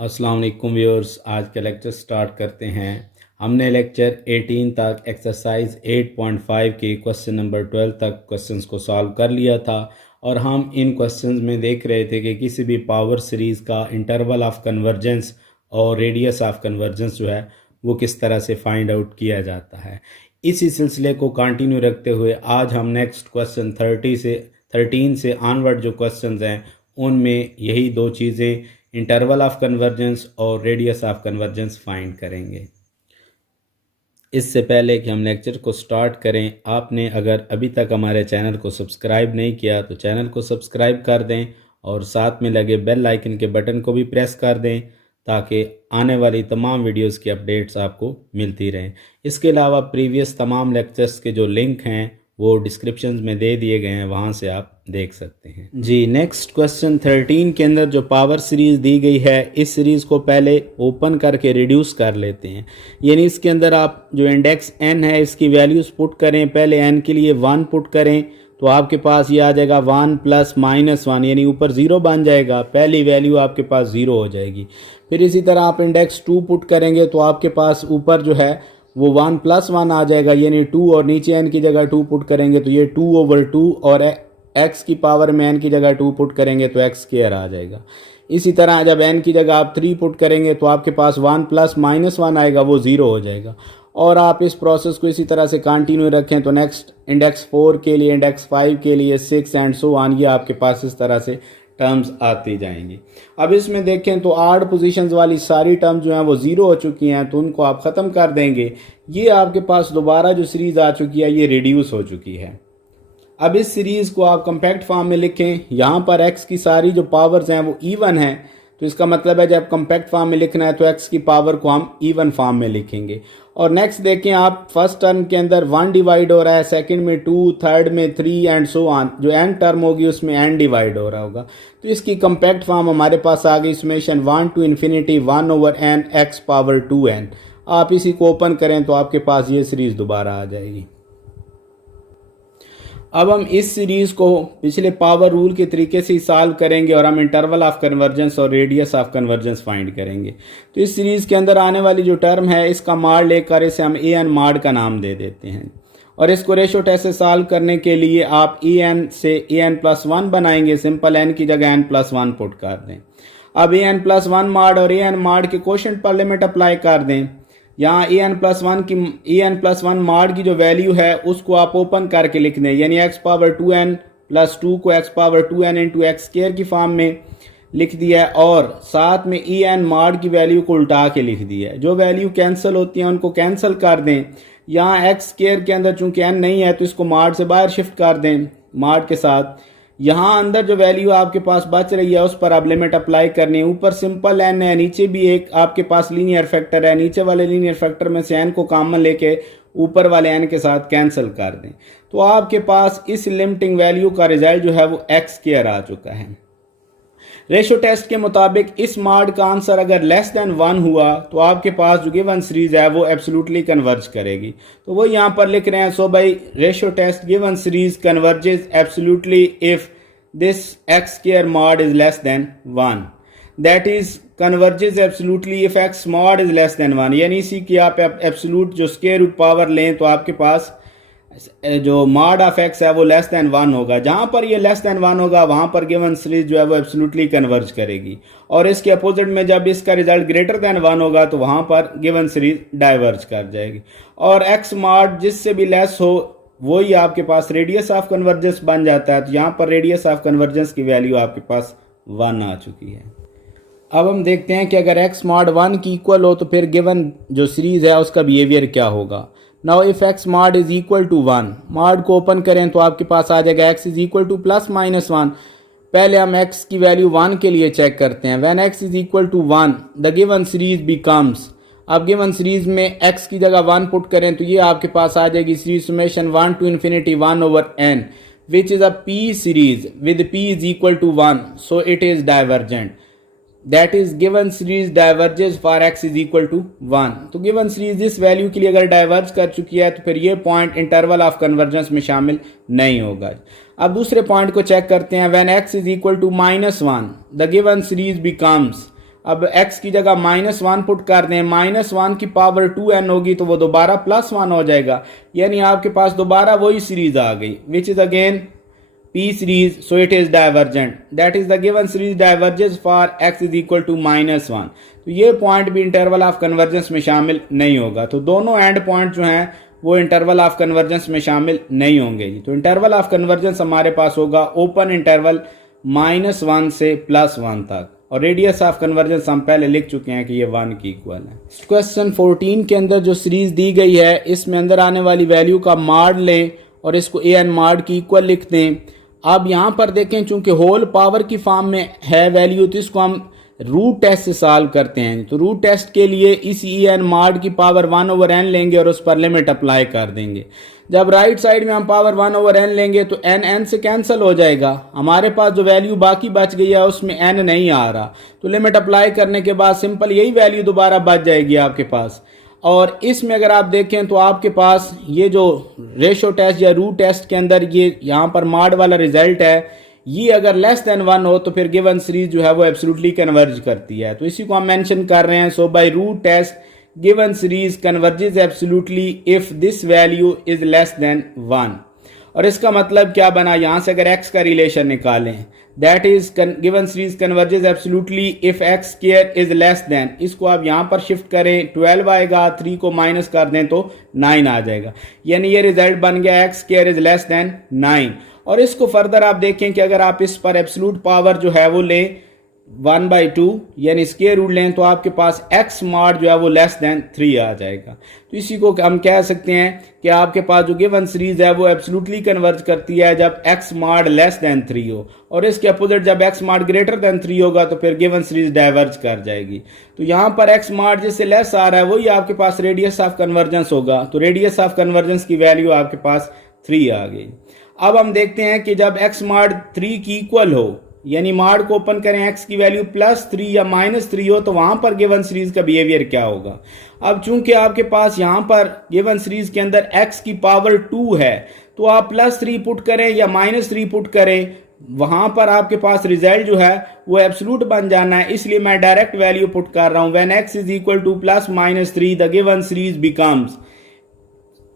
अस्सलाम वालेकुम व्यूअर्स, आज का लेक्चर स्टार्ट करते हैं। हमने लेक्चर 18 तक एक्सरसाइज 8.5 के क्वेश्चन नंबर 12 तक क्वेश्चंस को सॉल्व कर लिया था और हम इन क्वेश्चंस में देख रहे थे कि किसी भी पावर सीरीज़ का इंटरवल ऑफ कन्वर्जेंस और रेडियस ऑफ कन्वर्जेंस जो है वो किस तरह से फाइंड आउट किया जाता है। इसी सिलसिले को कंटिन्यू रखते हुए आज हम नेक्स्ट क्वेश्चन 13 से ऑनवर्ड जो क्वेश्चंस हैं उनमें यही दो चीज़ें, इंटरवल ऑफ कन्वर्जेंस और रेडियस ऑफ कन्वर्जेंस फाइंड करेंगे। इससे पहले कि हम लेक्चर को स्टार्ट करें, आपने अगर अभी तक हमारे चैनल को सब्सक्राइब नहीं किया तो चैनल को सब्सक्राइब कर दें और साथ में लगे बेल आइकन के बटन को भी प्रेस कर दें ताकि आने वाली तमाम वीडियोस की अपडेट्स आपको मिलती रहें। इसके अलावा प्रीवियस तमाम लेक्चर्स के जो लिंक हैं वो डिस्क्रिप्शन में दे दिए गए हैं, वहाँ से आप देख सकते हैं। जी, नेक्स्ट क्वेश्चन 13 के अंदर जो पावर सीरीज़ दी गई है, इस सीरीज़ को पहले ओपन करके रिड्यूस कर लेते हैं। यानी इसके अंदर आप जो इंडेक्स n है इसकी वैल्यूज़ पुट करें। पहले n के लिए 1 पुट करें तो आपके पास ये आ जाएगा 1 + -1, यानी ऊपर 0 बन जाएगा। पहली वैल्यू आपके पास 0 हो जाएगी। फिर इसी तरह आप इंडेक्स 2 पुट करेंगे तो आपके पास ऊपर जो है वो 1 + 1 आ जाएगा, यानी 2, और नीचे n की जगह 2 पुट करेंगे तो ये 2/2, और x की पावर में n की जगह 2 पुट करेंगे तो x² आ जाएगा। इसी तरह जब n की जगह आप 3 पुट करेंगे तो आपके पास 1 + -1 आएगा, वो 0 हो जाएगा। और आप इस प्रोसेस को इसी तरह से कंटिन्यू रखें तो नेक्स्ट इंडेक्स 4 के लिए, इंडेक्स 5 के लिए, 6 एंड सो ऑन, ये आपके पास इस तरह से टर्म्स आती जाएंगी। अब इसमें देखें तो आड पोजीशंस वाली सारी टर्म्स जो हैं वो 0 हो चुकी हैं, तो उनको आप ख़त्म कर देंगे। ये आपके पास दोबारा जो सीरीज़ आ चुकी है ये रिड्यूस हो चुकी है। अब इस सीरीज़ को आप कम्पैक्ट फॉर्म में लिखें। यहाँ पर x की सारी जो पावर्स हैं वो इवन हैं, तो इसका मतलब है जब कम्पैक्ट फॉर्म में लिखना है तो x की पावर को हम इवन फॉर्म में लिखेंगे। और नेक्स्ट देखें आप, फर्स्ट टर्म के अंदर 1 डिवाइड हो रहा है, सेकंड में 2, थर्ड में 3 एंड सो ऑन। जो n टर्म होगी उसमें n डिवाइड हो रहा होगा, तो इसकी कम्पैक्ट फॉर्म हमारे पास आ गई समेशन 1 to ∞ 1/n x⁻2n। आप इसी को ओपन करें तो आपके पास ये सीरीज़ दोबारा आ जाएगी। अब हम इस सीरीज़ को पिछले पावर रूल के तरीके से ही सॉल्व करेंगे और हम इंटरवल ऑफ कन्वर्जेंस और रेडियस ऑफ कन्वर्जेंस फाइंड करेंगे। तो इस सीरीज़ के अंदर आने वाली जो टर्म है इसका माड लेकर इसे हम an माड का नाम दे देते हैं। और इसको रेशो टेस्ट से सॉल्व करने के लिए आप an से an+1 बनाएंगे। सिंपल n की जगह n+1 पुट कर दें। अब an+1 माड और an माड के कोशेंट पर लिमिट अप्लाई कर दें। यहाँ an+1 माड की जो वैल्यू है उसको आप ओपन करके लिख दें, यानी x⁻2n + 2 को x⁻2n × x² की फॉर्म में लिख दिया है, और साथ में en माड की वैल्यू को उल्टा के लिख दिया है। जो वैल्यू कैंसिल होती हैं उनको कैंसिल कर दें। यहाँ x² के अंदर चूंकि n नहीं है तो इसको माड से बाहर शिफ्ट कर दें माड के साथ। यहाँ अंदर जो वैल्यू आपके पास बच रही है उस पर आप लिमिट अप्लाई करनी है। ऊपर सिंपल n है, नीचे भी एक आपके पास लीनियर फैक्टर है। नीचे वाले लीनियर फैक्टर में से n को कॉमन लेके ऊपर वाले n के साथ कैंसिल कर दें तो आपके पास इस लिमिटिंग वैल्यू का रिजल्ट जो है वो x² आ चुका है। रेशो टेस्ट के मुताबिक इस माड का आंसर अगर लेस देन 1 हुआ तो आपके पास जो गिवन सीरीज है वो एब्सोल्युटली कन्वर्ज करेगी। तो वो यहाँ पर लिख रहे हैं, सो भाई ratio test given series converges absolutely if this x² mod is less than 1, that is converges absolutely if x mod is less than 1। यानी इसी की आप एब्सोल्यूट जो स्क्वायर रूट पावर लें तो आपके पास जो मॉड ऑफ x है वो लेस देन 1 होगा। जहां पर ये लेस देन 1 होगा वहां पर गिवन सीरीज जो है वो एब्सोल्युटली कन्वर्ज करेगी, और इसके अपोजिट में जब इसका रिजल्ट ग्रेटर देन 1 होगा तो वहां पर गिवन सीरीज डाइवर्ज कर जाएगी। और x मॉड जिससे भी लेस हो वही आपके पास रेडियस ऑफ कन्वर्जेंस बन जाता है। तो यहाँ पर रेडियस ऑफ कन्वर्जेंस की वैल्यू आपके पास 1 आ चुकी है। अब हम देखते हैं कि अगर x मॉड 1 की इक्वल हो तो फिर गिवन जो सीरीज है उसका बिहेवियर क्या होगा। Now if x mod is equal to 1, mod को ओपन करें तो आपके पास आ जाएगा x इज इक्वल टू +-1। पहले हम x की वैल्यू 1 के लिए चेक करते हैं। When x is equal to 1 the given series becomes, अब गिवन सीरीज में x की जगह 1 पुट करें तो ये आपके पास आ जाएगी series summation 1 to ∞ 1/n which is a p series with p is equal to 1, so it is divergent. That is given series diverges for x is equal to 1। तो गिवन सीरीज इस value के लिए अगर diverge कर चुकी है तो फिर ये पॉइंट इंटरवल ऑफ कन्वर्जेंस में शामिल नहीं होगा। अब दूसरे पॉइंट को चेक करते हैं। When x is equal to -1 the given series becomes, अब x की जगह -1 पुट कर दें, -1 की पावर 2n होगी तो वो दोबारा +1 हो जाएगा, यानी आपके पास दोबारा वही सीरीज आ गई, which is again P series, so it is divergent. That is the given series diverges for x is equal to -1. तो ये पॉइंट भी इंटरवल ऑफ कन्वर्जेंस में शामिल नहीं होगा। तो दोनों एंड पॉइंट जो हैं वो इंटरवल ऑफ कन्वर्जेंस में शामिल नहीं होंगे। तो इंटरवल ऑफ कन्वर्जेंस हमारे पास होगा ओपन इंटरवल -1 से +1 तक, और रेडियस ऑफ कन्वर्जेंस हम पहले लिख चुके हैं कि ये 1 की इक्वल है। क्वेश्चन 14 के अंदर जो सीरीज दी गई है इसमें अंदर आने वाली वैल्यू का माड लें और इसको ए एन माड की इक्वल लिख दें। अब यहाँ पर देखें चूंकि होल पावर की फॉर्म में है वैल्यू, तो इसको हम रूट टेस्ट से सॉल्व करते हैं। तो रूट टेस्ट के लिए इस ई एन माड की पावर 1/n लेंगे और उस पर लिमिट अप्लाई कर देंगे। जब राइट साइड में हम पावर 1/n लेंगे तो n से कैंसिल हो जाएगा, हमारे पास जो वैल्यू बाकी बच गई है उसमें n नहीं आ रहा, तो लिमिट अप्लाई करने के बाद सिंपल यही वैल्यू दोबारा बच जाएगी आपके पास। और इसमें अगर आप देखें तो आपके पास ये जो रेशो टेस्ट या रूट टेस्ट के अंदर ये यहाँ पर माड वाला रिजल्ट है, ये अगर लेस देन 1 हो तो फिर गिवन सीरीज जो है वो एब्सोल्युटली कन्वर्ज करती है। तो इसी को हम मेंशन कर रहे हैं। So by root test given series converges absolutely if this value is less than 1। और इसका मतलब क्या बना, यहां से अगर x का रिलेशन निकालें, that is given series converges absolutely if x square is less then, इसको आप यहां पर शिफ्ट करें 12 आएगा, 3 को माइनस कर दें तो 9 आ जाएगा, यानी ये रिजल्ट बन गया x square is less then 9। और इसको फर्दर आप देखें कि अगर आप इस पर एब्सोल्यूट पावर जो है वो लें 1/2 यानी स्क्वायर रूट लें तो आपके पास x मॉड जो है वो लेस देन 3 आ जाएगा। तो इसी को हम कह सकते हैं कि आपके पास जो गिवन सीरीज है वो एब्सोल्युटली कन्वर्ज करती है जब x मॉड लेस देन 3 हो, और इसके अपोजिट जब x मॉड ग्रेटर देन 3 होगा तो फिर गिवन सीरीज डाइवर्ज कर जाएगी। तो यहाँ पर x मॉड जिससे लेस आ रहा है वही आपके पास रेडियस ऑफ कन्वर्जेंस होगा, तो रेडियस ऑफ कन्वर्जेंस की वैल्यू आपके पास 3 आ गई। अब हम देखते हैं कि जब x मॉड 3 की इक्वल हो, यानी मॉड को ओपन करें x की वैल्यू +3 या -3 हो, तो वहां पर गिवन सीरीज का बिहेवियर क्या होगा। अब चूंकि आपके पास यहां पर गिवन सीरीज के अंदर x की पावर 2 है, तो आप +3 पुट करें या -3 पुट करें, वहां पर आपके पास रिजल्ट जो है वो एब्सोल्यूट बन जाना है। इसलिए मैं डायरेक्ट वैल्यू पुट कर रहा हूं, when x is equal to +-3 the given series becomes,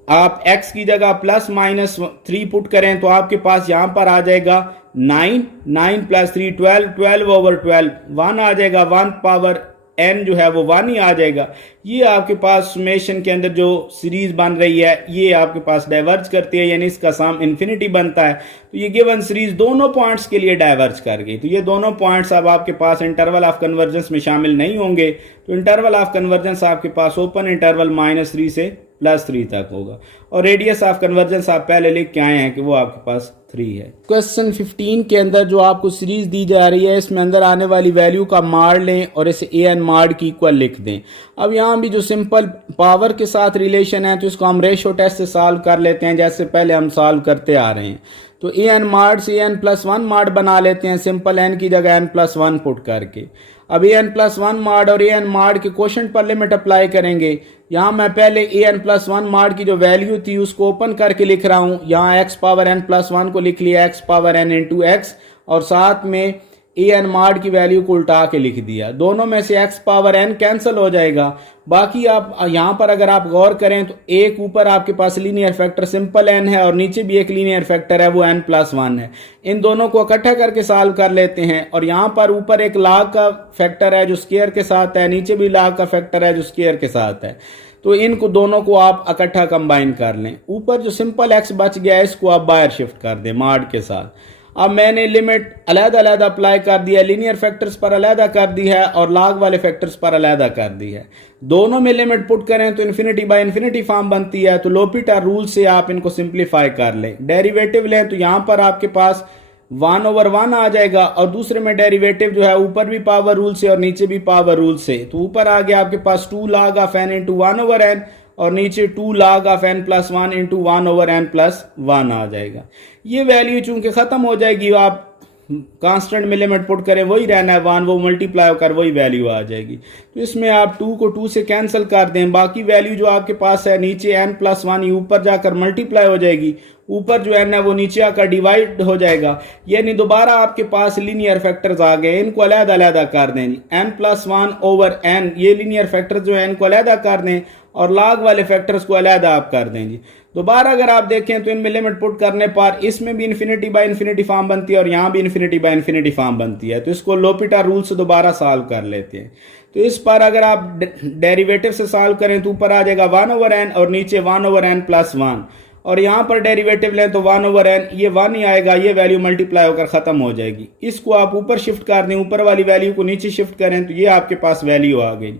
आप x की जगह +-3 पुट करें तो आपके पास यहां पर आ जाएगा 9, 9 + 3 12, 12/12 1 आ जाएगा, 1 पावर n जो है वो 1 ही आ जाएगा। ये आपके पास सुमेशन के अंदर जो सीरीज बन रही है ये आपके पास डाइवर्ज करती है, यानी इसका सम इन्फिनिटी बनता है। तो ये गिवन सीरीज दोनों पॉइंट्स के लिए डाइवर्ज कर गई। तो ये दोनों पॉइंट्स अब आपके पास इंटरवल ऑफ कन्वर्जेंस में शामिल नहीं होंगे। तो इंटरवल ऑफ कन्वर्जेंस आपके पास ओपन इंटरवल -3 से +3 तक होगा, और रेडियस ऑफ कन्वर्जेंस आप पहले लिख के आए हैं कि वो आपके पास 3 है। क्वेश्चन 15 के अंदर जो आपको सीरीज दी जा रही है इसमें अंदर आने वाली वैल्यू का माड लें और इसे ए एन माड की इक्वल लिख दें। अब यहाँ भी जो सिंपल पावर के साथ रिलेशन है तो इसको हम रेशो टेस्ट से सॉल्व कर लेते हैं, जैसे पहले हम सॉल्व करते आ रहे हैं। तो ए एन माड से ए एन +1 माड बना लेते हैं, सिंपल एन की जगह n+1 पुट करके। अब ए एन +1 माड और ए एन माड के क्वोशंट पर लिमिट अप्लाई करेंगे। यहाँ मैं पहले ए एन +1 माड की जो वैल्यू थी उसको ओपन करके लिख रहा हूँ, यहाँ x पावर n+1 को लिख लिया x power n into x, और साथ में ए एन माड की वैल्यू को उल्टा के लिख दिया। दोनों में से x पावर n कैंसिल हो जाएगा। बाकी आप यहाँ पर अगर आप गौर करें तो एक ऊपर आपके पास लीनियर फैक्टर सिंपल n है और नीचे भी एक लीनियर फैक्टर है वो n+1 है। इन दोनों को इकट्ठा करके सॉल्व कर लेते हैं, और यहाँ पर ऊपर एक log का फैक्टर है जो स्क्वायर के साथ है, नीचे भी log का फैक्टर है जो स्क्वायर के साथ है। तो इनको दोनों को आप इकट्ठा कंबाइन कर लें। ऊपर जो सिंपल x बच गया है इसको आप बाहर शिफ्ट कर दें माड के साथ। अब मैंने लिमिट अलग-अलग अप्लाई कर दिया, लीनियर फैक्टर्स पर अलग कर दी है और log वाले फैक्टर्स पर अलग कर दी है। दोनों में लिमिट पुट करें तो इन्फिनिटी बाय इन्फिनिटी फॉर्म बनती है। तो लोपिटा रूल से आप इनको सिंप्लीफाई कर लें। डेरिवेटिव लें तो यहाँ पर आपके पास 1/1 आ जाएगा, और दूसरे में डेरिवेटिव जो है ऊपर भी पावर रूल से और नीचे भी पावर रूल से। तो ऊपर आ गया आपके पास 2 log of n into 1/n, और नीचे 2 log of n+1 into 1/n+1 आ जाएगा। ये वैल्यू चूंकि खत्म हो जाएगी, आप कांस्टेंट में लिमिट पुट करें वही रहना है 1, वो मल्टीप्लाई होकर वही वैल्यू आ जाएगी। तो इसमें आप 2 को 2 से कैंसिल कर दें, बाकी वैल्यू जो आपके पास है नीचे n+1 ये ऊपर जाकर मल्टीप्लाई हो जाएगी, ऊपर जो n है वो नीचे आकर डिवाइड हो जाएगा, यानी दोबारा आपके पास लीनियर फैक्टर्स आ गए। इनको अलग-अलग कर दें जी, n+1/n ये लीनियर फैक्टर्स जो है इनको अलग कर दें और लॉग वाले फैक्टर्स को अलग आप कर दें जी। दोबारा अगर आप देखें तो इनमें लिमिट पुट करने पर इसमें भी इन्फिनिटी बाय इन्फिनिटी फॉर्म बनती है और यहाँ भी इन्फिनिटी बाय इन्फिनिटी फॉर्म बनती है। तो इसको लोपिटा रूल से दोबारा सॉल्व कर लेते हैं। तो इस पर अगर आप डेरिवेटिव से सॉल्व करें तो ऊपर आ जाएगा 1/n और नीचे 1/n+1 और यहाँ पर डेरिवेटिव लें तो 1/n ये 1 ही आएगा, ये वैल्यू मल्टीप्लाई होकर खत्म हो जाएगी। इसको आप ऊपर शिफ्ट कर दें, ऊपर वाली वैल्यू को नीचे शिफ्ट करें तो ये आपके पास वैल्यू आ गई।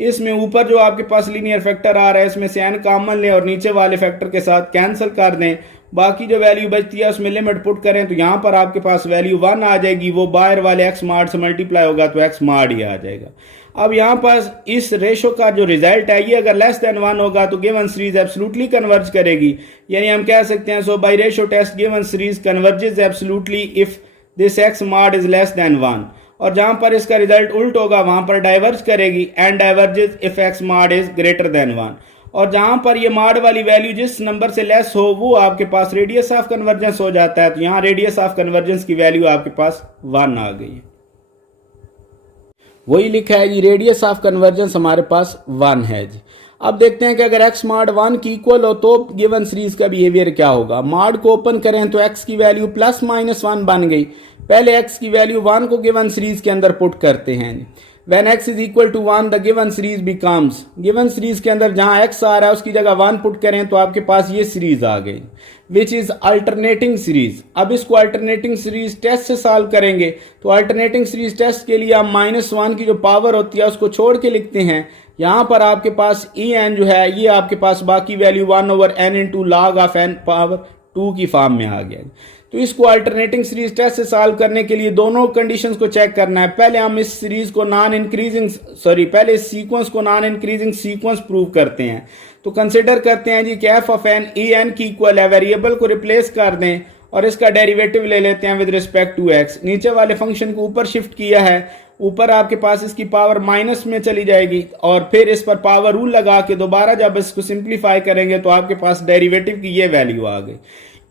इसमें ऊपर जो आपके पास लीनियर फैक्टर आ रहा है इसमें से n कॉमन लें और नीचे वाले फैक्टर के साथ कैंसिल कर दें, बाकी जो वैल्यू बचती है उसमें लिमिट पुट करें तो यहाँ पर आपके पास वैल्यू 1 आ जाएगी, वो बाहर वाले x मॉड से मल्टीप्लाई होगा तो x मॉड ही आ जाएगा। अब यहाँ पर इस रेशो का जो रिजल्ट है ये अगर लेस देन 1 होगा तो गिवन सीरीज एब्सोल्युटली कन्वर्ज करेगी, यानी हम कह सकते हैं so by ratio test given series converges absolutely if this x mod is less than 1, और जहां पर इसका रिजल्ट उल्ट होगा वहां पर डाइवर्ज करेगी and diverges if x mod is greater than 1, और जहां पर ये मॉड वाली वैल्यू जिस नंबर से लेस हो वो आपके पास रेडियस ऑफ कन्वर्जेंस हो जाता है। तो यहाँ रेडियस ऑफ कन्वर्जेंस की वैल्यू आपके पास 1 आ गई है, वही लिखा है जी, रेडियस ऑफ कन्वर्जेंस हमारे पास 1 है जी। अब देखते हैं कि अगर x मॉड 1 की इक्वल हो तो गिवन सीरीज का बिहेवियर क्या होगा। मॉड को ओपन करें तो x की वैल्यू +-1 बन गई। पहले x की वैल्यू 1 को गिवन सीरीज के अंदर पुट करते हैं। When x is equal to 1 the given series becomes, given series के अंदर जहां x आ रहा है उसकी जगह 1 पुट करें तो आपके पास ये सीरीज आ गई विच इज अल्टरनेटिंग सीरीज। अब इसको अल्टरनेटिंग सीरीज टेस्ट से सॉल्व करेंगे तो अल्टरनेटिंग सीरीज टेस्ट के लिए हम -1 की जो पावर होती है उसको छोड़ के लिखते हैं। यहाँ पर आपके पास en जो है ये आपके पास बाकी value 1/n into log of n power 2 की फॉर्म में आ गया। तो इसको अल्टरनेटिंग सीरीज टेस्ट से सॉल्व करने के लिए दोनों कंडीशंस को चेक करना है। पहले हम इस सीरीज को पहले इस सीक्वेंस को नॉन इंक्रीजिंग सीक्वेंस प्रूव करते हैं। तो कंसिडर करते हैं जी कि f ऑफ n en की इक्वल है, वेरिएबल को रिप्लेस कर दें और इसका डेरिवेटिव ले लेते हैं विद रिस्पेक्ट टू x। नीचे वाले फंक्शन को ऊपर शिफ्ट किया है, ऊपर आपके पास इसकी पावर माइनस में चली जाएगी और फिर इस पर पावर रूल लगा के दोबारा जब इसको सिंप्लीफाई करेंगे तो आपके पास डेरिवेटिव की ये वैल्यू आ गई।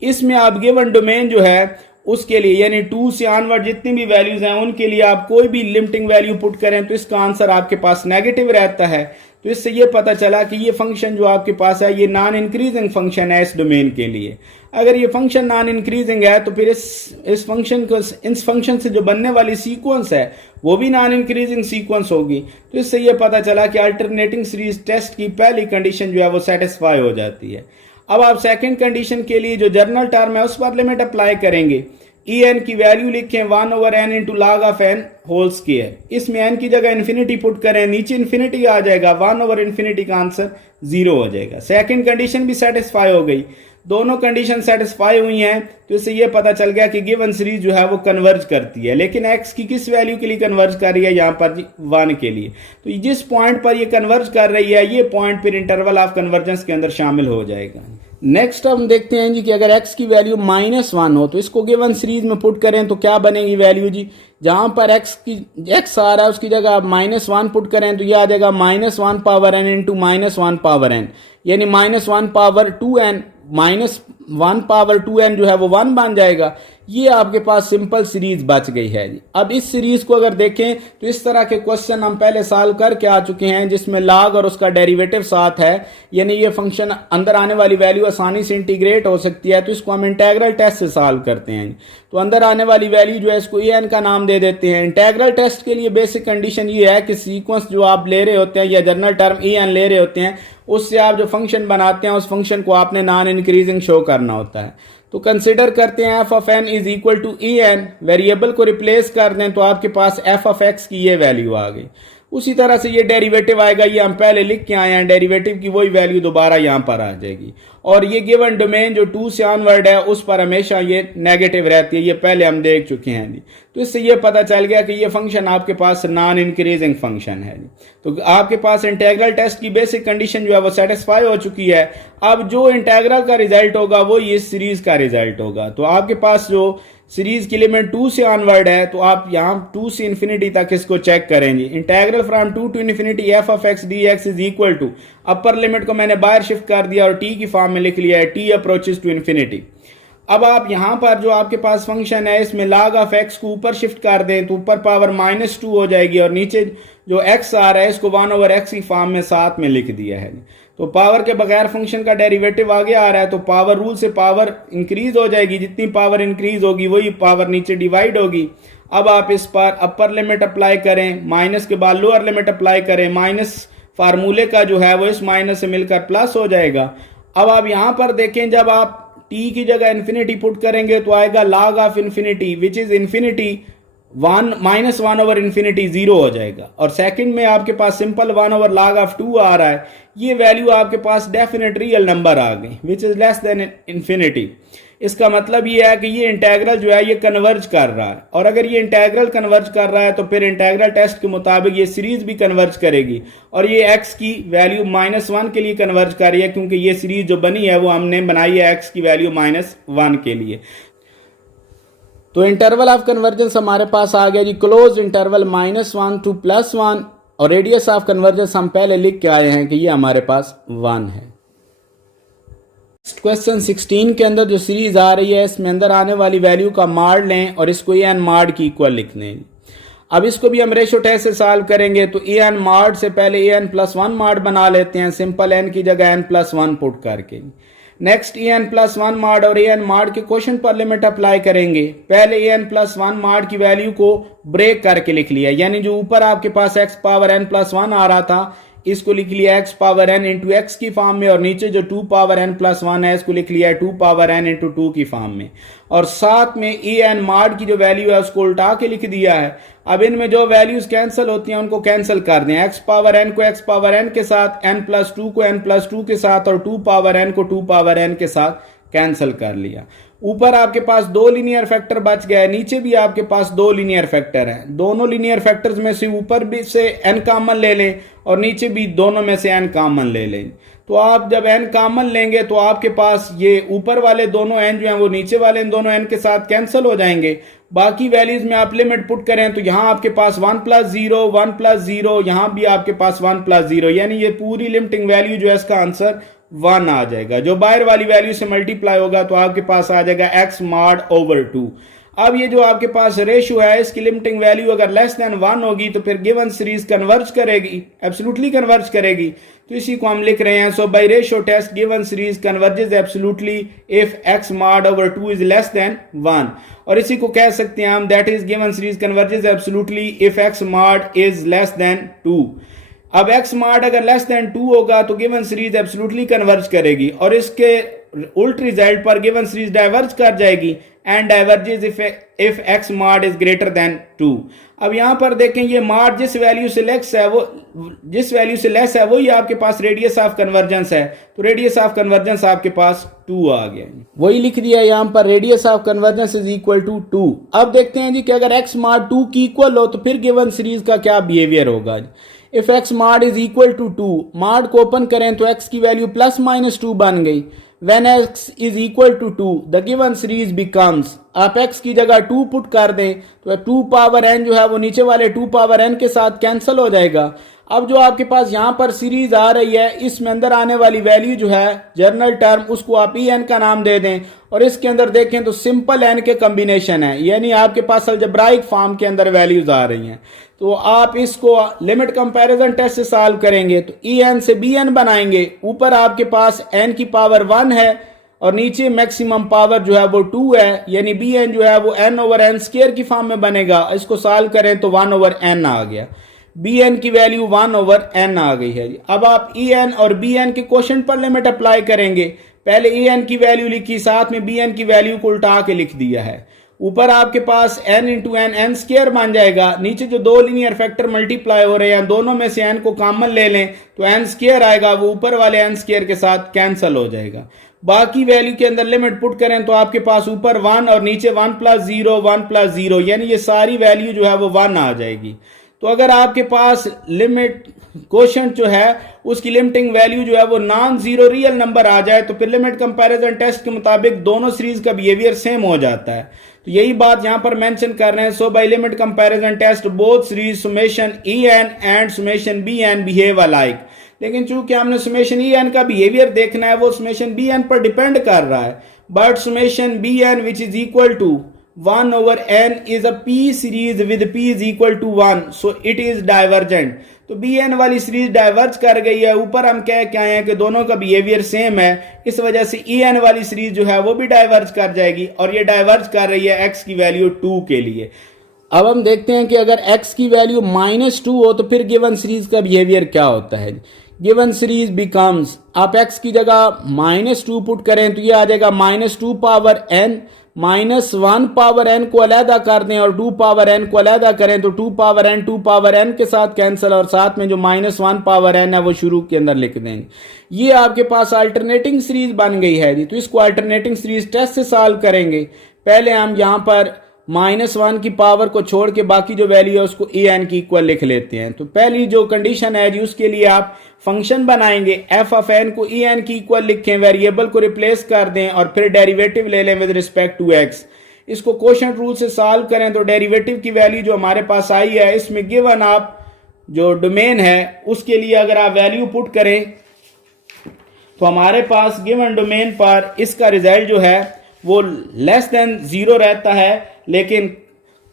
इसमें आप गिवन डोमेन जो है उसके लिए यानी 2 से ऑनवर्ड जितनी भी वैल्यूज हैं उनके लिए आप कोई भी लिमिटिंग वैल्यू पुट करें तो इसका आंसर आपके पास नेगेटिव रहता है। तो इससे ये पता चला कि ये फंक्शन जो आपके पास है ये नॉन इंक्रीजिंग फंक्शन है इस डोमेन के लिए। अगर ये फंक्शन नॉन इंक्रीजिंग है तो फिर इस फंक्शन से जो बनने वाली सीक्वेंस है वो भी नॉन इंक्रीजिंग सीक्वेंस होगी। तो इससे ये पता चला कि अल्टरनेटिंग सीरीज टेस्ट की पहली कंडीशन जो है वो सेटिस्फाई हो जाती है। अब आप सेकंड कंडीशन के लिए जो जर्नल टर्म है उस पर लिमिट अप्लाई करेंगे। en की वैल्यू लिखें 1/n into log of n whole square. इसमें n की जगह इन्फिनिटी पुट करें, नीचे इन्फिनिटी आ जाएगा, 1/∞ का आंसर 0 हो जाएगा। सेकंड कंडीशन भी सेटिस्फाई हो गई, दोनों कंडीशन सेटिस्फाई हुई हैं। तो इससे ये पता चल गया कि गिवन सीरीज जो है वो कन्वर्ज करती है, लेकिन x की किस वैल्यू के लिए कन्वर्ज कर रही है, यहाँ पर 1 के लिए। तो जिस पॉइंट पर ये कन्वर्ज कर रही है ये पॉइंट फिर इंटरवल ऑफ कन्वर्जेंस के अंदर शामिल हो जाएगा। नेक्स्ट हम देखते हैं जी कि अगर x की वैल्यू -1 हो तो इसको गिवन सीरीज में पुट करें तो क्या बनेगी वैल्यू जी। जहां पर x आ रहा है उसकी जगह आप -1 पुट करें तो ये आ जाएगा -1 power n into -1 power n, यानी -1 पावर 2n -1 पावर 2n जो है वो 1 बन जाएगा। ये आपके पास सिंपल सीरीज बच गई है जी। अब इस सीरीज को अगर देखें तो इस तरह के क्वेश्चन हम पहले सॉल्व करके आ चुके हैं जिसमें लॉग और उसका डेरिवेटिव साथ है, यानी ये फंक्शन अंदर आने वाली वैल्यू आसानी से इंटीग्रेट हो सकती है। तो इसको हम इंटेग्रल टेस्ट से सॉल्व करते हैं। तो अंदर आने वाली वैल्यू जो है इसको en का नाम दे देते हैं। इंटेग्रल टेस्ट के लिए बेसिक कंडीशन ये है कि सीक्वेंस जो आप ले रहे होते हैं या जनरल टर्म en ले रहे होते हैं उससे आप जो फंक्शन बनाते हैं उस फंक्शन को आपने नॉन इंक्रीजिंग शो करना होता है। तो कंसिडर करते हैं f of n is equal to en, variable को रिप्लेस कर दें तो आपके पास f ऑफ x की ये वैल्यू आ गई। उसी तरह से ये डेरिवेटिव आएगा, ये हम पहले लिख के आए हैं, डेरिवेटिव की वही वैल्यू दोबारा यहाँ पर आ जाएगी। और ये गिवन डोमेन जो 2 से ऑनवर्ड है उस पर हमेशा ये नेगेटिव रहती है, ये पहले हम देख चुके हैं जी। तो इससे ये पता चल गया कि ये फंक्शन आपके पास नॉन इंक्रीजिंग फंक्शन है। तो आपके पास इंटेग्रल टेस्ट की बेसिक कंडीशन जो है वो सेटिस्फाई हो चुकी है। अब जो इंटेग्रल का रिजल्ट होगा वो ये सीरीज का रिजल्ट होगा। तो आपके पास जो सीरीज की लिमिट 2 से ऑनवर्ड है, तो आप यहाँ 2 से इन्फिनिटी तक इसको चेक करेंगे। Integral from 2 to infinity F of X D X is equal to, upper limit को मैंने बाहर शिफ्ट कर दिया और टी की फॉर्म में लिख लिया है, टी अप्रोचेस टू इन्फिनिटी। अब आप यहाँ पर जो आपके पास फंक्शन है इसमें log ऑफ x को ऊपर शिफ्ट कर दें तो ऊपर पावर -2 हो जाएगी और नीचे जो x आ रहा है इसको 1/x की फॉर्म में साथ में लिख दिया है। तो पावर के बगैर फंक्शन का डेरिवेटिव आगे आ रहा है, तो पावर रूल से पावर इंक्रीज हो जाएगी, जितनी पावर इंक्रीज होगी वही पावर नीचे डिवाइड होगी। अब आप इस पर अपर लिमिट अप्लाई करें, माइनस के बाद लोअर लिमिट अप्लाई करें, माइनस फार्मूले का जो है वो इस माइनस से मिलकर प्लस हो जाएगा। अब आप यहाँ पर देखें, जब आप t की जगह इन्फिनिटी पुट करेंगे तो आएगा log of infinity which is infinity 1 0 हो जाएगा। और सेकंड में आपके पास सिंपल 1/log ऑफ 2 आ रहा है, ये वैल्यू आपके पास डेफिनेट रियल नंबर आ गई which is less then infinity. इसका मतलब ये है कि ये इंटेग्रल जो है ये कन्वर्ज कर रहा है, और अगर ये इंटेग्रल कन्वर्ज कर रहा है तो फिर इंटेग्रल टेस्ट के मुताबिक ये सीरीज भी कन्वर्ज करेगी, और ये x की वैल्यू -1 के लिए कन्वर्ज कर रही है, क्योंकि ये सीरीज जो बनी है वो हमने बनाई है x की वैल्यू -1 के लिए। तो इंटरवल ऑफ कन्वर्जेंस हमारे पास आ गया जी क्लोज इंटरवल -1 टू +1, और रेडियस ऑफ कन्वर्जेंस हम पहले लिख के आए हैं कि ये हमारे पास 1 है। क्वेश्चन 16 के अंदर जो सीरीज आ रही है इसमें अंदर आने वाली वैल्यू का माड लें और इसको ए एन माड की इक्वल लिख दें। अब इसको भी हम रेशो टेस्ट से सॉल्व करेंगे, तो ए एन माड से पहले ए एन +1 माड बना लेते हैं, सिंपल एन की जगह n+1 पुट करके। नेक्स्ट ए एन +1 माड और ए एन माड के क्वेश्चन पर लिमिट अप्लाई करेंगे। पहले ए एन +1 माड की वैल्यू को ब्रेक करके लिख लिया, यानी जो ऊपर आपके पास x पावर n+1 आ रहा था इसको लिख लिया x power n into x की फॉर्म में, और नीचे जो 2 पावर n+1 है इसको लिख लिया है 2 पावर n इंटू 2 की फॉर्म में, और साथ में ए एन माड की जो वैल्यू है उसको उल्टा के लिख दिया है। अब इनमें जो वैल्यूज कैंसिल होती हैं उनको कैंसिल कर दें, x पावर n को x पावर n के साथ, n+2 को n+2 के साथ, और 2 पावर n को 2 पावर n के साथ कैंसिल कर लिया। ऊपर आपके पास 2 लीनियर फैक्टर बच गए, नीचे भी आपके पास 2 लीनियर फैक्टर हैं। दोनों लीनियर फैक्टर्स में से ऊपर भी से n कॉमन ले लें और नीचे भी दोनों में से n कॉमन ले लें। तो आप जब n कॉमन लेंगे तो आपके पास ये ऊपर वाले दोनों n जो हैं वो नीचे वाले इन दोनों n के साथ कैंसिल हो जाएंगे। बाकी वैल्यूज में आप लिमिट पुट करें तो यहाँ आपके पास 1 + 0 1 + 0, यहाँ भी आपके पास 1 + 0, यानी ये पूरी लिमिटिंग वैल्यू जो है इसका आंसर 1 आ जाएगा। जो बाहर वाली वैल्यू से मल्टीप्लाई होगा तो आपके पास आ जाएगा x mod over 2। अब ये जो आपके पास रेशियो है इसकी लिमिटिंग वैल्यू अगर लेस देन 1 होगी तो फिर गिवन सीरीज कन्वर्ज करेगी, एब्सोल्युटली कन्वर्ज करेगी। तो इसी को हम लिख रहे हैं, so by ratio test given series converges absolutely if x mod over 2 is less than 1, और इसी को कह सकते हैं हम that is given series converges absolutely if x mod is less than 2। अब x mod अगर लेस देन 2 होगा तो गिवन सीरीज एब्सोल्युटली कन्वर्ज करेगी, और इसके उल्ट रिजल्ट पर गिवन सीरीज डाइवर्ज कर जाएगी and diverges if x mod is greater than 2। अब यहां पर देखें ये mod जिस वैल्यू से लेस है वही आपके पास रेडियस ऑफ कन्वर्जेंस है, तो रेडियस ऑफ कन्वर्जेंस आपके पास 2 आ गया, वही लिख दिया यहां पर radius of convergence is equal to 2। अब देखते हैं जी कि अगर x mod 2 की इक्वल हो तो फिर गिवन सीरीज का क्या बिहेवियर होगा। If x mod is equal to 2, mod को ओपन करें तो x की वैल्यू +-2 बन गई। When x is equal to 2, the given series becomes, आप x की जगह 2 पुट कर दें तो 2 पावर n जो है वो नीचे वाले 2 पावर n के साथ कैंसिल हो जाएगा। अब जो आपके पास यहाँ पर सीरीज आ रही है इसमें अंदर आने वाली वैल्यू जो है जर्नल टर्म उसको आप ई एन का नाम दे दें, और इसके अंदर देखें तो सिंपल एन के कॉम्बिनेशन है, यानी आपके पास अलजेब्राइक फॉर्म के अंदर वैल्यूज आ रही हैं। तो आप इसको लिमिट कंपैरिजन टेस्ट से सॉल्व करेंगे तो ई एन से बी एन बनाएंगे। ऊपर आपके पास एन की पावर 1 है और नीचे मैक्सिमम पावर जो है वो 2 है, यानी बी एन जो है वो n/n² की फॉर्म में बनेगा। इसको सॉल्व करें तो 1/n आ गया, बी एन की वैल्यू 1/n आ गई है। अब आप ई एन और बी एन के क्वेश्चन पर लिमिट अप्लाई करेंगे। पहले ई एन की वैल्यू लिखी, साथ में बी एन की वैल्यू को उल्टा के लिख दिया है। ऊपर आपके पास n इंटू एन n² बन जाएगा, नीचे जो 2 लीनियर फैक्टर मल्टीप्लाई हो रहे हैं दोनों में से n को कॉमन ले लें तो n² आएगा, वो ऊपर वाले n² के साथ कैंसिल हो जाएगा। बाकी वैल्यू के अंदर लिमिट पुट करें तो आपके पास ऊपर 1 और नीचे 1 + 0 1 + 0, यानी ये सारी वैल्यू जो है वो 1 आ जाएगी। तो अगर आपके पास लिमिट कोशेंट जो है उसकी लिमिटिंग वैल्यू जो है वो नॉन जीरो रियल नंबर आ जाए तो फिर लिमिट कंपैरिजन टेस्ट के मुताबिक दोनों सीरीज का बिहेवियर सेम हो जाता है। तो यही बात यहां पर मेंशन कर रहे हैं। So by limit comparison test both series summation e n and summation b n behave alike. लेकिन चूंकि हमने सुमेशन ई एन का बिहेवियर देखना है वो सुमेशन बी एन पर डिपेंड कर रहा है, but summation b n which is equal to 1 over n is a p series with p is equal to 1, so it is divergent। तो bn वाली सीरीज डाइवर्ज कर गई है। ऊपर हम कह के आए हैं कि दोनों का बिहेवियर सेम है, इस वजह से en वाली सीरीज जो है वो भी डाइवर्ज कर जाएगी और ये डाइवर्ज कर रही है x की वैल्यू 2 के लिए। अब हम देखते हैं कि अगर x की वैल्यू -2 हो तो फिर गिवन सीरीज का बिहेवियर क्या होता है। गिवन सीरीज बिकम्स, आप x की जगह -2 पुट करें तो ये आ जाएगा -2 पावर n, -1 पावर n को अलहदा कर दें और 2 पावर n को अलहदा करें तो 2 पावर n के साथ कैंसिल और साथ में जो -1 पावर n है वो शुरू के अंदर लिख देंगे। ये आपके पास अल्टरनेटिंग सीरीज बन गई है जी। तो इसको अल्टरनेटिंग सीरीज टेस्ट से सॉल्व करेंगे। पहले हम यहाँ पर -1 की पावर को छोड़ के बाकी जो वैल्यू है उसको ए एन की इक्वल लिख लेते हैं। तो पहली जो कंडीशन है जी उसके लिए आप फंक्शन बनाएंगे, एफ ऑफ एन को ई एन की इक्वल लिखें, वेरिएबल को रिप्लेस कर दें और फिर डेरिवेटिव ले लें विद रिस्पेक्ट टू एक्स। इसको कोशेंट रूल से सॉल्व करें तो डेरिवेटिव की वैल्यू जो हमारे पास आई है इसमें गिवन आप जो डोमेन है उसके लिए अगर आप वैल्यू पुट करें तो हमारे पास गिवन डोमेन पर इसका रिजल्ट जो है वो लेस देन 0 रहता है, लेकिन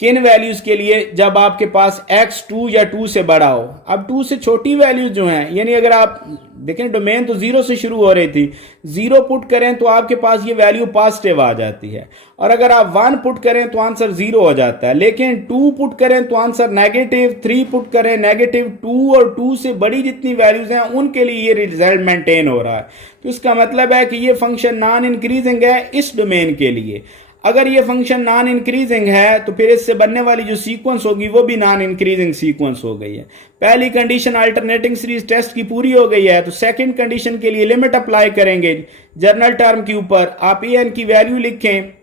किन वैल्यूज के लिए, जब आपके पास x 2 या 2 से बड़ा हो। अब 2 से छोटी वैल्यूज जो हैं, यानी अगर आप देखें डोमेन तो 0 से शुरू हो रही थी, 0 पुट करें तो आपके पास ये वैल्यू पॉजिटिव आ जाती है और अगर आप 1 पुट करें तो आंसर 0 हो जाता है, लेकिन 2 पुट करें तो आंसर नेगेटिव, 3 पुट करें नेगेटिव, 2 और 2 से बड़ी जितनी वैल्यूज हैं उनके लिए ये रिजल्ट मेंटेन हो रहा है। तो इसका मतलब है कि ये फंक्शन नॉन इंक्रीजिंग है इस डोमेन के लिए। अगर ये फंक्शन नॉन इंक्रीजिंग है तो फिर इससे बनने वाली जो सीक्वेंस होगी वो भी नॉन इंक्रीजिंग सीक्वेंस हो गई है। पहली कंडीशन अल्टरनेटिंग सीरीज टेस्ट की पूरी हो गई है। तो सेकंड कंडीशन के लिए लिमिट अप्लाई करेंगे जर्नल टर्म के ऊपर। आप एन की वैल्यू लिखें,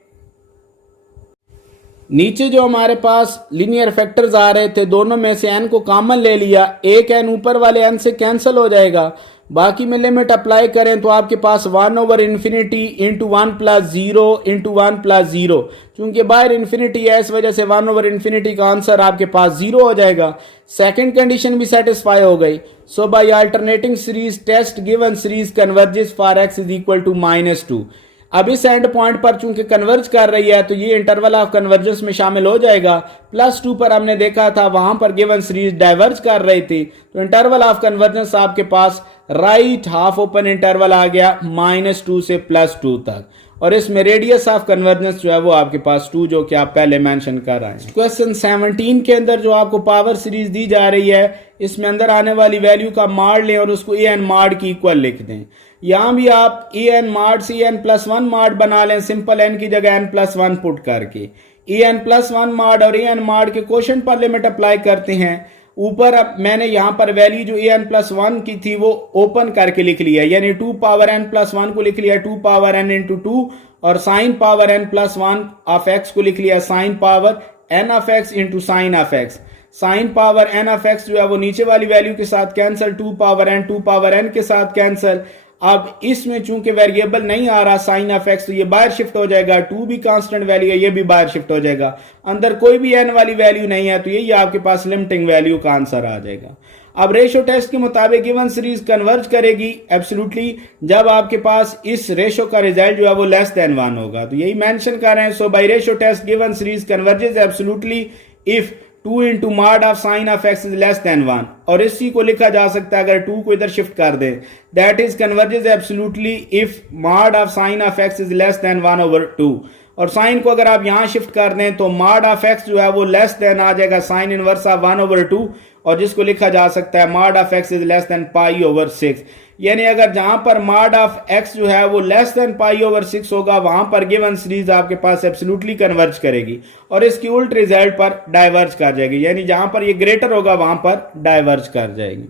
नीचे जो हमारे पास लीनियर फैक्टर्स आ रहे थे दोनों में से n को कॉमन ले लिया, एक n ऊपर वाले n से कैंसिल हो जाएगा, बाकी में लिमिट अप्लाई करें तो आपके पास 1 over infinity into 1 plus 0 into 1 plus 0, चूंकि बाहर इन्फिनिटी है इस वजह से 1 ओवर इन्फिनिटी का आंसर आपके पास 0 हो जाएगा। सेकंड कंडीशन भी सेटिस्फाई हो गई। So by alternating series test given series converges for x is equal to -2। अब इस एंड पॉइंट पर चूंकि कन्वर्ज कर रही है तो ये इंटरवल ऑफ कन्वर्जेंस में शामिल हो जाएगा। +2 पर हमने देखा था वहां पर गिवन सीरीज डाइवर्ज कर रही थी, तो इंटरवल ऑफ कन्वर्जेंस आपके पास राइट हाफ ओपन इंटरवल आ गया -2 से +2 तक, और इसमें रेडियस ऑफ कन्वर्जेंस जो है वो आपके पास 2 जो कि आप पहले मेंशन कर रहे हैं। क्वेश्चन 17 के अंदर जो आपको पावर सीरीज दी जा रही है इसमें अंदर आने वाली वैल्यू का माड लें और उसको ए एन माड की इक्वल लिख दें। यहां भी आप ए एन माड से ए एन प्लस 1 माड बना लें, सिंपल एन की जगह एन प्लस 1 पुट करके। ए एन प्लस 1 माड और ए एन माड के क्वोशंट पर लिमिट अप्लाई करते हैं। ऊपर अब मैंने यहां पर वैल्यू जो ए एन प्लस 1 की थी वो ओपन करके लिख लिया, यानी 2 पावर एन प्लस 1 को लिख लिया 2 पावर एन इंटू 2 और sine power N plus 1 of X को लिख लिया sine power N of X into sine of X. Sine power N of X जो है वो नीचे वाली वैल्यू के साथ कैंसिल, 2 पावर एन के साथ कैंसिल। अब इसमें चूंकि वेरिएबल नहीं आ रहा साइन ऑफ एक्स तो ये बाहर शिफ्ट हो जाएगा, 2 भी कांस्टेंट वैल्यू है ये भी बाहर शिफ्ट हो जाएगा, अंदर कोई भी एन वाली वैल्यू नहीं है, तो यही आपके पास लिमिटिंग वैल्यू का आंसर आ जाएगा। अब रेशो टेस्ट के मुताबिक गिवन सीरीज कन्वर्ज करेगी एब्सोल्युटली जब आपके पास इस रेशो का रिजल्ट जो है वो लेस देन 1 होगा, तो यही मेंशन कर रहे हैं। So by ratio test given series converges absolutely if 2 into mod of sine of x is less than 1, और इसी को लिखा जा सकता है अगर 2 को इधर शिफ्ट कर दें, that is converges absolutely if mod of sine of x is less than 1 over 2, और साइन को अगर आप यहां शिफ्ट कर दें तो माड ऑफ एक्स जो है वो लेस देन आ जाएगा साइन इनवर्स ऑफ 1 ओवर 2, और जिसको लिखा जा सकता है माड of x is less than pi over 6, यानी अगर जहां पर माड ऑफ एक्स जो है वो लेस देन पाई ओवर 6 होगा वहां पर गिवन सीरीज आपके पास एब्सोल्युटली कन्वर्ज करेगी और इसकी उल्ट रिजल्ट पर डाइवर्ज कर जाएगी, यानी जहां पर ये ग्रेटर होगा वहां पर डाइवर्ज कर जाएगी।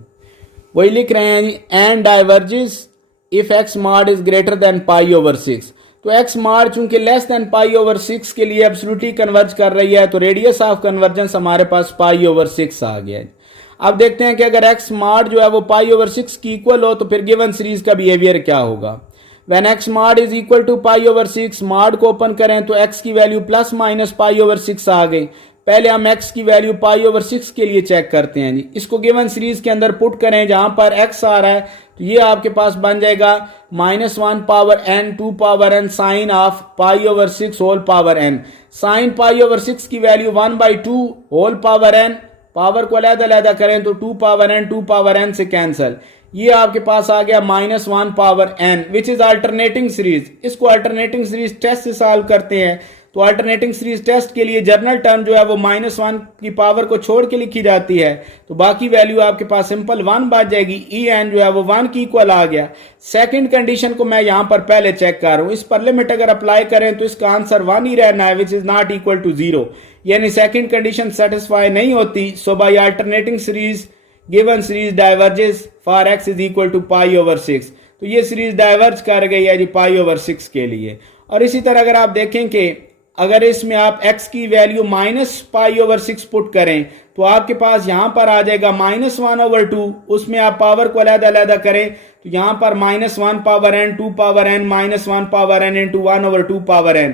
वही लिख रहे हैं and diverges if x mod is greater than pi over 6। तो एक्स मार चूंकि लेस देन पाई ओवर 6 के लिए एब्सोल्युटली कन्वर्ज कर रही है, तो रेडियस ऑफ कन्वर्जेंस हमारे पास पाई ओवर 6 आ गया है। अब देखते हैं कि अगर एक्स मार जो है वो पाई ओवर 6 की इक्वल हो तो फिर गिवन सीरीज का बिहेवियर क्या होगा। When X mod is equal to pi over 6, mod को ओपन करें तो एक्स की value plus minus pi over 6 आ गई। पहले हम एक्स की वैल्यू पाई ओवर 6 के लिए चेक करते हैं जी। इसको गिवन सीरीज के अंदर पुट करें, जहां पर एक्स आ रहा है तो ये आपके पास बन जाएगा -1 power n 2 power n sine of pi over 6 whole power n। Sine pi over 6 की value 1/2 whole power n, power को अलग-अलग करें तो 2 पावर n से कैंसल। ये आपके पास आ गया -1 power n which is alternating series. इसको अल्टरनेटिंग सीरीज टेस्ट से सॉल्व करते हैं। तो अल्टरनेटिंग सीरीज टेस्ट के लिए जनरल टर्म जो है वो -1 की पावर को छोड़ के लिखी जाती है, तो बाकी वैल्यू आपके पास सिंपल 1 बच जाएगी। ई एन जो है वो 1 की इक्वल आ गया। सेकंड कंडीशन को मैं यहां पर पहले चेक कर रहा हूं। इस पर लिमिट अगर अप्लाई करें तो इसका आंसर 1 ही रहना है which is not equal to 0, यानी सेकंड कंडीशन सेटिस्फाई नहीं होती। So by alternating series given series diverges for x is equal to pi over 6। तो ये सीरीज डाइवर्ज कर गई है जी पाई ओवर 6 के लिए। और इसी तरह अगर आप देखें कि अगर इसमें आप x की वैल्यू -π/6 पुट करें तो आपके पास यहां पर आ जाएगा -1/2। उसमें आप पावर को अलग-अलग करें तो यहां पर -1 power n 2 power n -1 power n into 1/2 power n,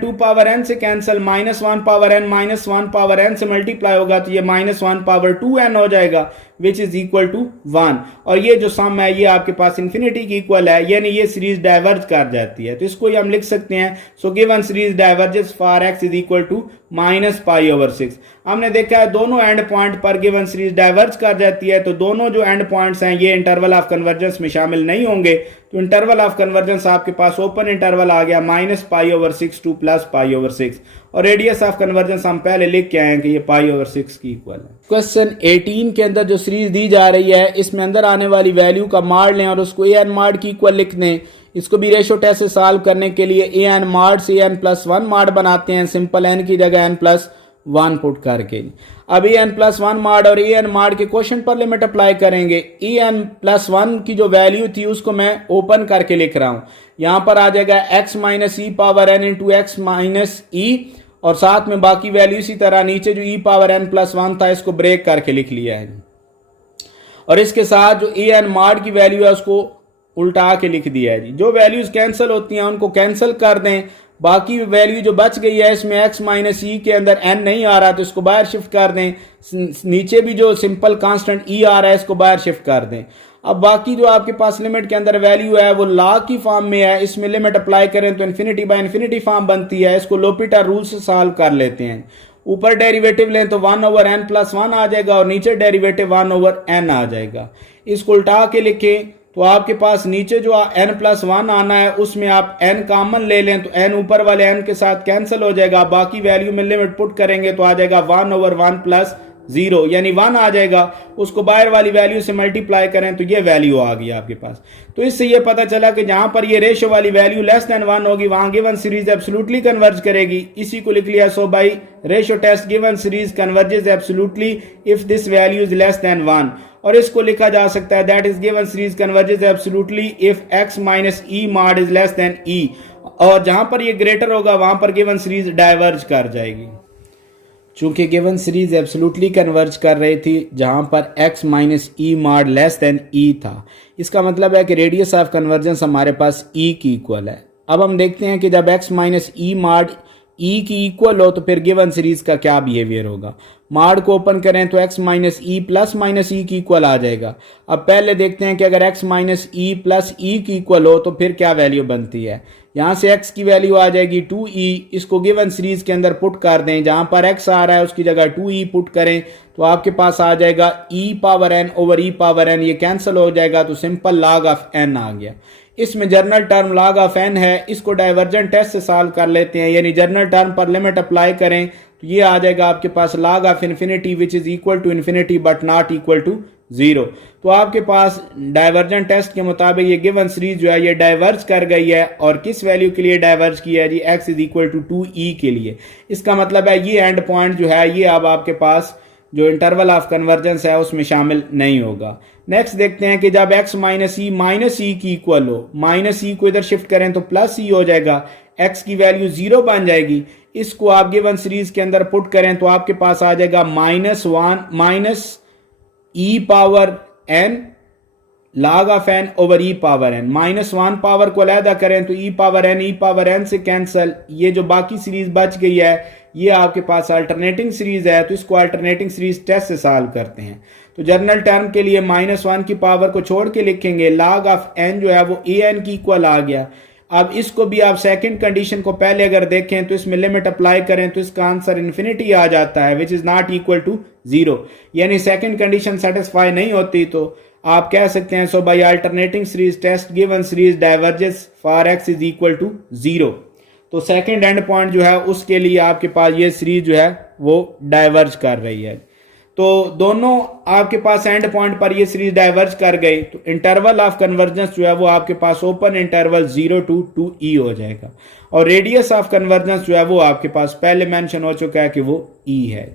2 power n से cancel, -1 power n -1 power n से मल्टीप्लाई होगा तो ये -1 पावर 2n हो जाएगा विच इज इक्वल टू 1। और ये जो सम है ये आपके पास इंफिनिटी की इक्वल है, यानी ये सीरीज डाइवर्ज कर जाती है। तो इसको हम लिख सकते हैं so given series diverges for x is equal to -π/6। हमने देखा है दोनों एंड पॉइंट पर गिवन सीरीज डाइवर्ज कर जाती है, तो दोनों जो एंड पॉइंट्स हैं ये इंटरवल ऑफ कन्वर्जेंस में शामिल नहीं होंगे। तो इंटरवल ऑफ कन्वर्जेंस आपके पास ओपन इंटरवल आ गया -π/6 टू +π/6। और रेडियस ऑफ कन्वर्जेंस हम पहले लिख के आए हैं कि ये π/6 की इक्वल है। क्वेश्चन 18 के अंदर जो सीरीज दी जा रही है इसमें अंदर आने वाली वैल्यू का माड लें और उसको ए एन माड की इक्वल लिख दें। इसको भी रेशो टेस्ट से सॉल्व करने के लिए ए एन माड से n+1 माड बनाते हैं, सिंपल n की जगह n+1 पुट करके। अब n+1 माड और एन माड के क्वेश्चन पर लिमिट अप्लाई करेंगे। n+1 की जो वैल्यू थी उसको मैं ओपन करके लिख रहा हूं। यहां पर आ जाएगा x - e power n into x - e, और साथ में बाकी वैल्यू इसी तरह नीचे जो e पावर n+1 था इसको ब्रेक करके लिख लिया है। और इसके साथ जो ए एन माड की वैल्यू है उसको उल्टा के लिख दिया है जी। जो वैल्यूज कैंसिल होती हैं उनको कैंसिल कर दें। बाकी वैल्यू जो बच गई है इसमें x - e के अंदर n नहीं आ रहा तो इसको बाहर शिफ्ट कर दें। नीचे भी जो सिंपल कांस्टेंट e आ रहा है इसको बाहर शिफ्ट कर दें। अब बाकी जो आपके पास लिमिट के अंदर वैल्यू है वो लॉग की फॉर्म में है, इसमें लिमिट अप्लाई करें तो इन्फिनिटी बाय इन्फिनिटी फॉर्म बनती है। इसको लोपिटर रूल से सॉल्व कर लेते हैं। ऊपर डेरिवेटिव लें तो 1/n+1 आ जाएगा और नीचे डेरिवेटिव 1/n आ जाएगा। इसको उल्टा के लिखें तो आपके पास नीचे जो n+1 आना है उसमें आप n कॉमन ले लें तो n ऊपर वाले n के साथ कैंसिल हो जाएगा। बाकी वैल्यू में लिमिट पुट करेंगे तो आ जाएगा 1/1 + 0 यानी 1 आ जाएगा। उसको बाहर वाली वैल्यू से मल्टीप्लाई करें तो ये वैल्यू आ गई आपके पास। तो इससे ये पता चला कि जहां पर ये रेशियो वाली वैल्यू लेस देन 1 होगी वहां गिवन सीरीज एब्सोल्युटली कन्वर्ज करेगी। इसी को लिख लिया so by ratio test given series converges absolutely if this value is less than 1। और इसको लिखा जा सकता है that is given series converges absolutely if x - e mod is less than e। और जहां पर ये ग्रेटर होगा वहां पर गिवन सीरीज डाइवर्ज कर जाएगी। चूंकि गिवन सीरीज एब्सोल्युटली कन्वर्ज कर रही थी जहां पर x - e mod less than e था, इसका मतलब है कि रेडियस ऑफ कन्वर्जेंस हमारे पास e की इक्वल है। अब हम देखते हैं कि जब x - e mod e की इक्वल हो तो फिर गिवन सीरीज का क्या बिहेवियर होगा। माड को ओपन करें तो x - e प्लस -e की इक्वल आ जाएगा। अब पहले देखते हैं कि अगर x - e प्लस e की इक्वल हो तो फिर क्या वैल्यू बनती है। यहां से x की वैल्यू आ जाएगी 2e। इसको गिवन सीरीज के अंदर पुट कर दें, जहां पर x आ रहा है उसकी जगह 2e पुट करें तो आपके पास आ जाएगा e power n over e power n, ये कैंसिल हो जाएगा तो सिंपल log ऑफ n आ गया। इसमें journal term log of n है, इसको डाइवर्जेंट टेस्ट से सॉल्व कर लेते हैं, यानी जर्नल टर्म पर लिमिट अप्लाई करें तो ये आ जाएगा आपके पास log of infinity which is equal to infinity but not equal to 0। तो आपके पास डाइवर्जेंट टेस्ट के मुताबिक ये गिवन सीरीज जो है ये डाइवर्ज कर गई है। और किस वैल्यू के लिए डाइवर्ज किया है जी, x is equal to 2e के लिए। इसका मतलब है ये एंड पॉइंट जो है ये अब आपके पास जो इंटरवल ऑफ कन्वर्जेंस है उसमें शामिल नहीं होगा। नेक्स्ट देखते हैं कि जब x माइनस ई की इक्वल हो, माइनस ई को इधर शिफ्ट करें तो प्लस ई हो जाएगा, x की वैल्यू 0 बन जाएगी। इसको आप गिवन सीरीज के अंदर पुट करें तो आपके पास आ जाएगा minus E power n log of n over E power n। -1 power को अलहदा करें तो ई पावर n से कैंसल, ये जो बाकी सीरीज बच गई है ये आपके पास अल्टरनेटिंग सीरीज है, तो इसको अल्टरनेटिंग सीरीज टेस्ट से सॉल्व करते हैं। तो जर्नल टर्म के लिए -1 की पावर को छोड़ के लिखेंगे, log ऑफ n जो है वो an की इक्वल आ गया। अब इसको भी आप सेकंड कंडीशन को पहले अगर देखें तो इसमें लिमिट अप्लाई करें तो इसका आंसर इन्फिनिटी आ जाता है, which is not equal to 0, यानी सेकंड कंडीशन सेटिस्फाई नहीं होती। तो आप कह सकते हैं so by alternating series test given series diverges for x is equal to 0। तो सेकंड एंड पॉइंट जो है उसके लिए आपके पास ये सीरीज जो है वो डाइवर्ज कर रही है। तो दोनों आपके पास एंड पॉइंट पर ये सीरीज डाइवर्ज कर गई, तो इंटरवल ऑफ कन्वर्जेंस जो है वो आपके पास ओपन इंटरवल 0 to 2e हो जाएगा, और रेडियस ऑफ कन्वर्जेंस जो है वो आपके पास पहले मेंशन हो चुका है कि वो e है।